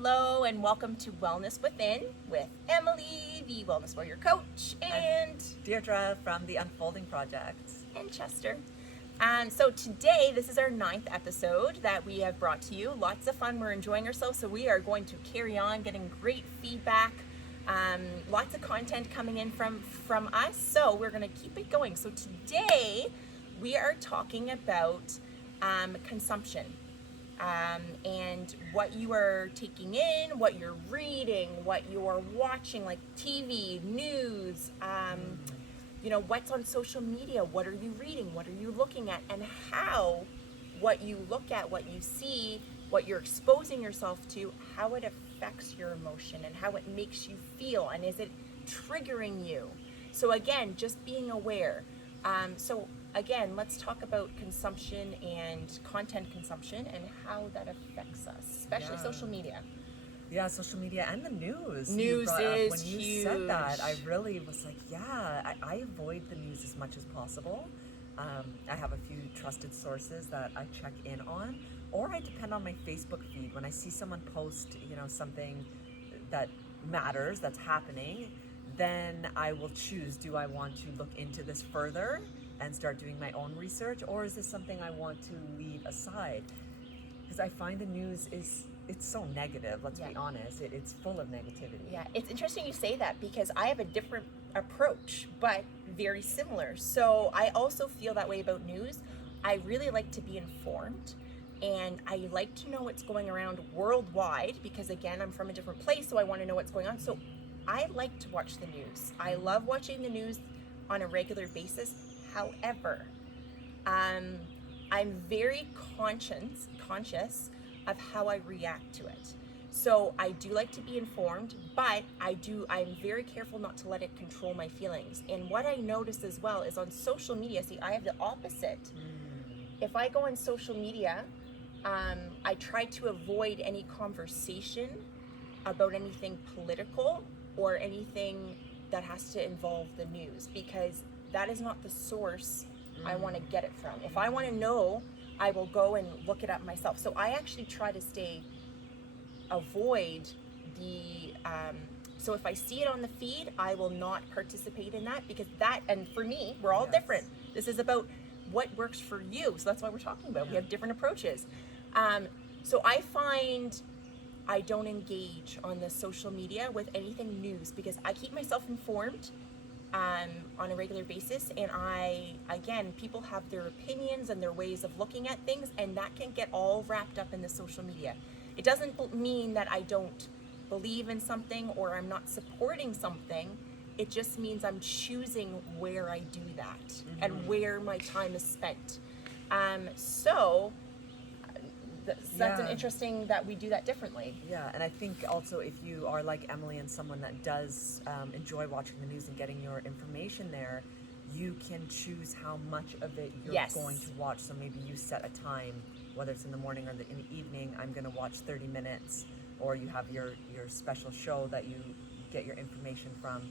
Hello and welcome to Wellness Within with Emily, the Wellness Warrior Coach, and Deirdre from the Unfolding Project. And Chester. So today, this is our 9th episode that we have brought to you. Lots of fun, we're enjoying ourselves, so we are going to carry on getting great feedback. Lots of content coming in from us, so we're going to keep it going. So today, we are talking about consumption. And what you are taking in, what you're reading, what you're watching, like TV, news, what's on social media, what are you reading, what are you looking at, and how what you look at, what you see, what you're exposing yourself to, how it affects your emotion and how it makes you feel, and is it triggering you? So again, just being aware. Again, let's talk about consumption and content consumption and how that affects us, especially social media. Yeah, social media and the news. News is when you huge. said that, I really was like, I avoid the news as much as possible. I have a few trusted sources that I check in on, or I depend on my Facebook feed. When I see someone post, something that matters, that's happening, then I will choose, do I want to look into this further and start doing my own research, or is this something I want to leave aside? Because I find the news it's so negative, let's be honest. It's full of negativity. Yeah, it's interesting you say that because I have a different approach, but very similar. So I also feel that way about news. I really like to be informed, and I like to know what's going around worldwide because, again, I'm from a different place, so I want to know what's going on. So I like to watch the news. I love watching the news on a regular basis. However, I'm very conscious of how I react to it. So I do like to be informed, but I'm very careful not to let it control my feelings. And what I notice as well is on social media, I have the opposite. If I go on social media, I try to avoid any conversation about anything political or anything that has to involve the news, because that is not the source I want to get it from. If I want to know, I will go and look it up myself. So I actually try to avoid the, so if I see it on the feed, I will not participate in that, because and for me, we're all different. This is about what works for you. So that's what we're talking about. We have different approaches. So I find I don't engage on the social media with anything news because I keep myself informed on a regular basis, and people have their opinions and their ways of looking at things, and that can get all wrapped up in the social media. It doesn't mean that I don't believe in something or I'm not supporting something. It just means I'm choosing where I do that and where my time is spent. That's an interesting that we do that differently. Yeah, and I think also if you are like Emily and someone that does enjoy watching the news and getting your information there, you can choose how much of it you're going to watch. So maybe you set a time, whether it's in the morning or in the evening, I'm going to watch 30 minutes, or you have your special show that you get your information from,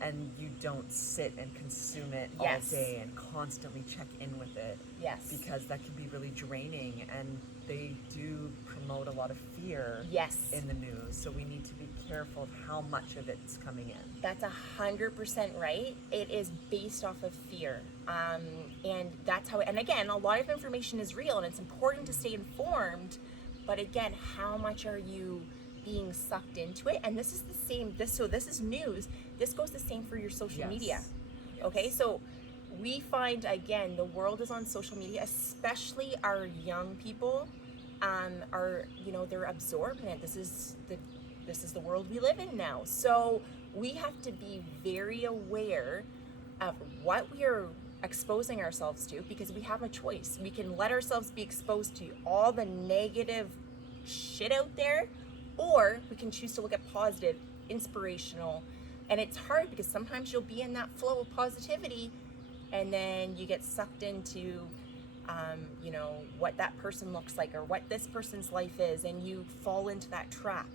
and you don't sit and consume it all day and constantly check in with it. Yes. Because that can be really draining, and they do promote a lot of fear in the news. So we need to be careful of how much of it's coming in. That's 100% right. It is based off of fear. And that's how, and again, a lot of information is real and it's important to stay informed, but again, how much are you being sucked into it? And this is the same, this is news. This goes the same for your social media. Okay, so we find, again, the world is on social media, especially our young people they're absorbed in it. This is the world we live in now. So we have to be very aware of what we are exposing ourselves to, because we have a choice. We can let ourselves be exposed to all the negative shit out there, or we can choose to look at positive, inspirational. And it's hard because sometimes you'll be in that flow of positivity and then you get sucked into what that person looks like or what this person's life is, and you fall into that trap.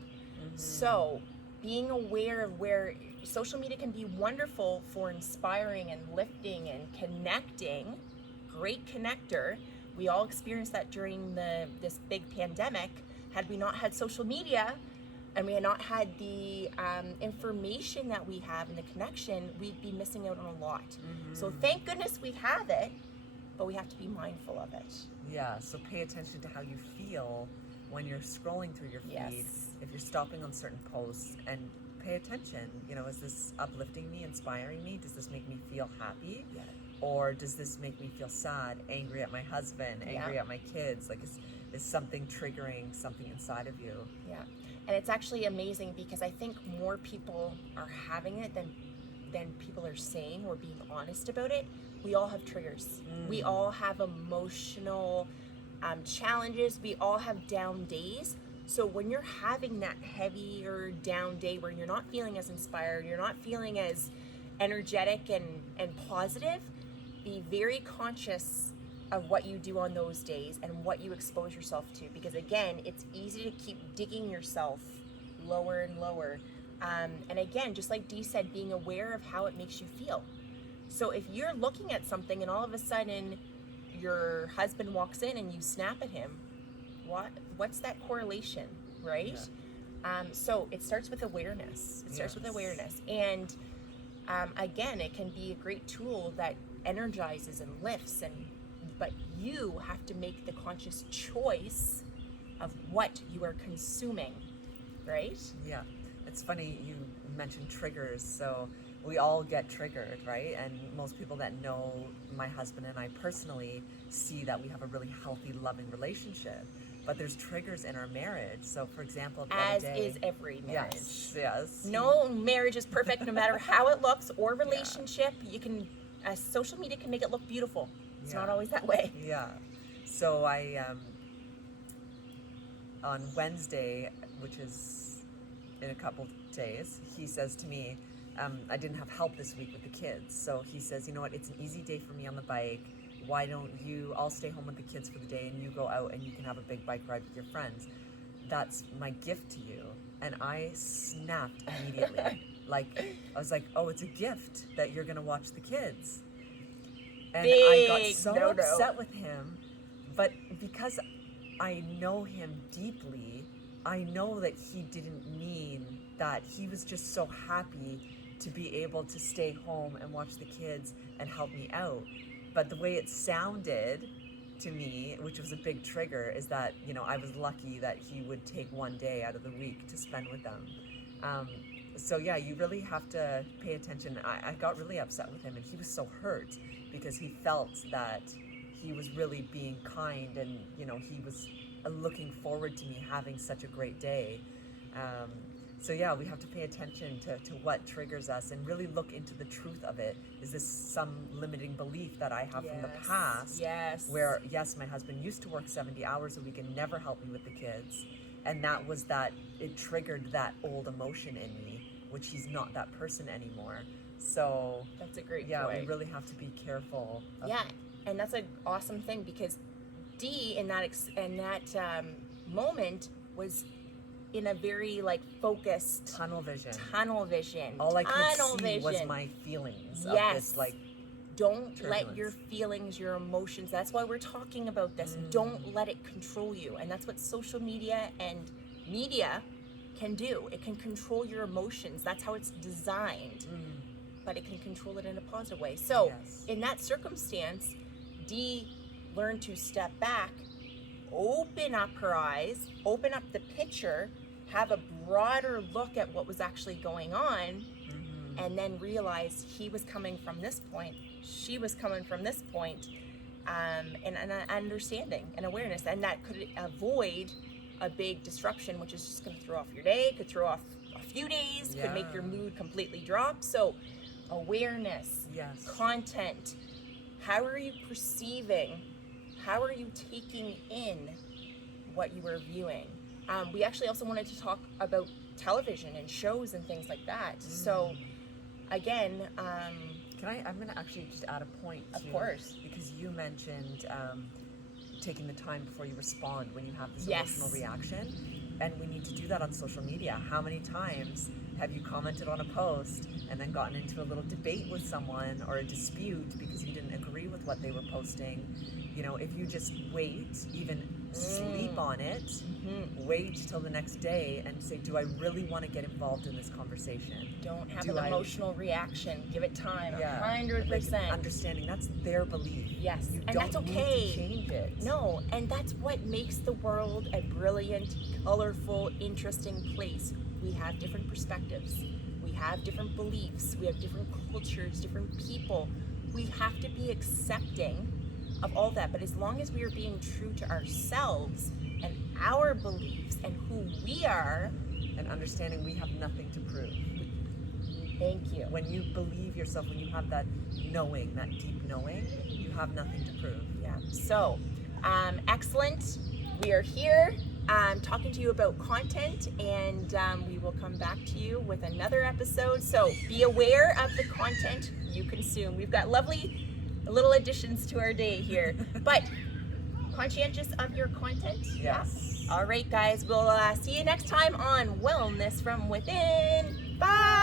So being aware of where social media can be wonderful for inspiring and lifting and connecting, great connector. We all experienced that during this big pandemic. Had we not had social media, and we had not had the information that we have and the connection, we'd be missing out on a lot. So thank goodness we have it, but we have to be mindful of it. Yeah, so pay attention to how you feel when you're scrolling through your feed. Yes. If you're stopping on certain posts, and pay attention, you know, is this uplifting me, inspiring me? Does this make me feel happy? Yeah. Or does this make me feel sad, angry at my husband, angry at my kids? Like, is something triggering something inside of you? Yeah. And it's actually amazing because I think more people are having it than people are saying or being honest about it. We all have triggers. We all have emotional challenges. We all have down days. So when you're having that heavy or down day where you're not feeling as inspired, you're not feeling as energetic and positive, be very conscious of what you do on those days and what you expose yourself to, because again, it's easy to keep digging yourself lower and lower. And again, just like Dee said, being aware of how it makes you feel. So if you're looking at something and all of a sudden your husband walks in and you snap at him, what's that correlation, right? Yeah. So it starts with awareness. It starts with awareness. And again, it can be a great tool that energizes and lifts, but you have to make the conscious choice of what you are consuming, right? Yeah. It's funny you mentioned triggers. So we all get triggered, right? And most people that know my husband and I personally see that we have a really healthy, loving relationship. But there's triggers in our marriage. So, for example, the other day, is every marriage. Yes. No marriage is perfect, no matter how it looks or relationship. You can, social media can make it look beautiful. It's not always that way. Yeah. So I, on Wednesday, which is in a couple days, he says to me, I didn't have help this week with the kids. So he says, you know what, it's an easy day for me on the bike. Why don't I'll stay home with the kids for the day and you go out and you can have a big bike ride with your friends. That's my gift to you. And I snapped immediately. I was like, oh, it's a gift that you're going to watch the kids. And I got so upset with him. But because I know him deeply, I know that he didn't mean that. He was just so happy to be able to stay home and watch the kids and help me out. But the way it sounded to me, which was a big trigger, is that, you know, I was lucky that he would take one day out of the week to spend with them. So yeah, you really have to pay attention. I got really upset with him, and he was so hurt because he felt that he was really being kind, and, you know, he was looking forward to me having such a great day. So yeah, we have to pay attention to what triggers us and really look into the truth of it. Is this some limiting belief that I have from the past? Yes. Where, yes, my husband used to work 70 hours a week and never help me with the kids. And that was that, it triggered that old emotion in me, which he's not that person anymore. So that's a great point. We really have to be careful. And that's an awesome thing, because Dee in that moment was in a very focused tunnel vision. All I could see was my feelings. Yes. Of this, don't turbulence. let your feelings, your emotions, that's why we're talking about this. Don't let it control you. And that's what social media and media can do. It can control your emotions. That's how it's designed. But it can control it in a positive way. So in that circumstance, Dee learned to step back, open up her eyes, open up the picture, have a broader look at what was actually going on, and then realize he was coming from this point, she was coming from this point, and an understanding and awareness, and that could avoid a big disruption, which is just going to throw off your day, could throw off a few days, could make your mood completely drop. So awareness, content, how are you perceiving, how are you taking in what you are viewing? We actually also wanted to talk about television and shows and things like that. So again, I'm going to actually just add a point of course, because you mentioned taking the time before you respond when you have this emotional reaction, and we need to do that on social media. How many times have you commented on a post and then gotten into a little debate with someone or a dispute because you didn't agree with what they were posting? You know, if you just wait, even sleep on it, wait till the next day and say, do I really want to get involved in this conversation? Don't have an emotional reaction. Give it time. 100%. Like understanding that's their belief. Yes, you and don't that's need okay. to change it. No, and that's what makes the world a brilliant, colorful, interesting place. We have different perspectives. We have different beliefs. We have different cultures, different people. We have to be accepting of all that. But as long as we are being true to ourselves and our beliefs and who we are, and understanding we have nothing to prove. Thank you. When you believe yourself, when you have that knowing, that deep knowing, you have nothing to prove. Yeah. So, excellent. We are here talking to you about content, and we will come back to you with another episode. So be aware of the content you consume. We've got lovely little additions to our day here, but conscientious of your content. Yes. All right, guys. We'll see you next time on Wellness from Within. Bye.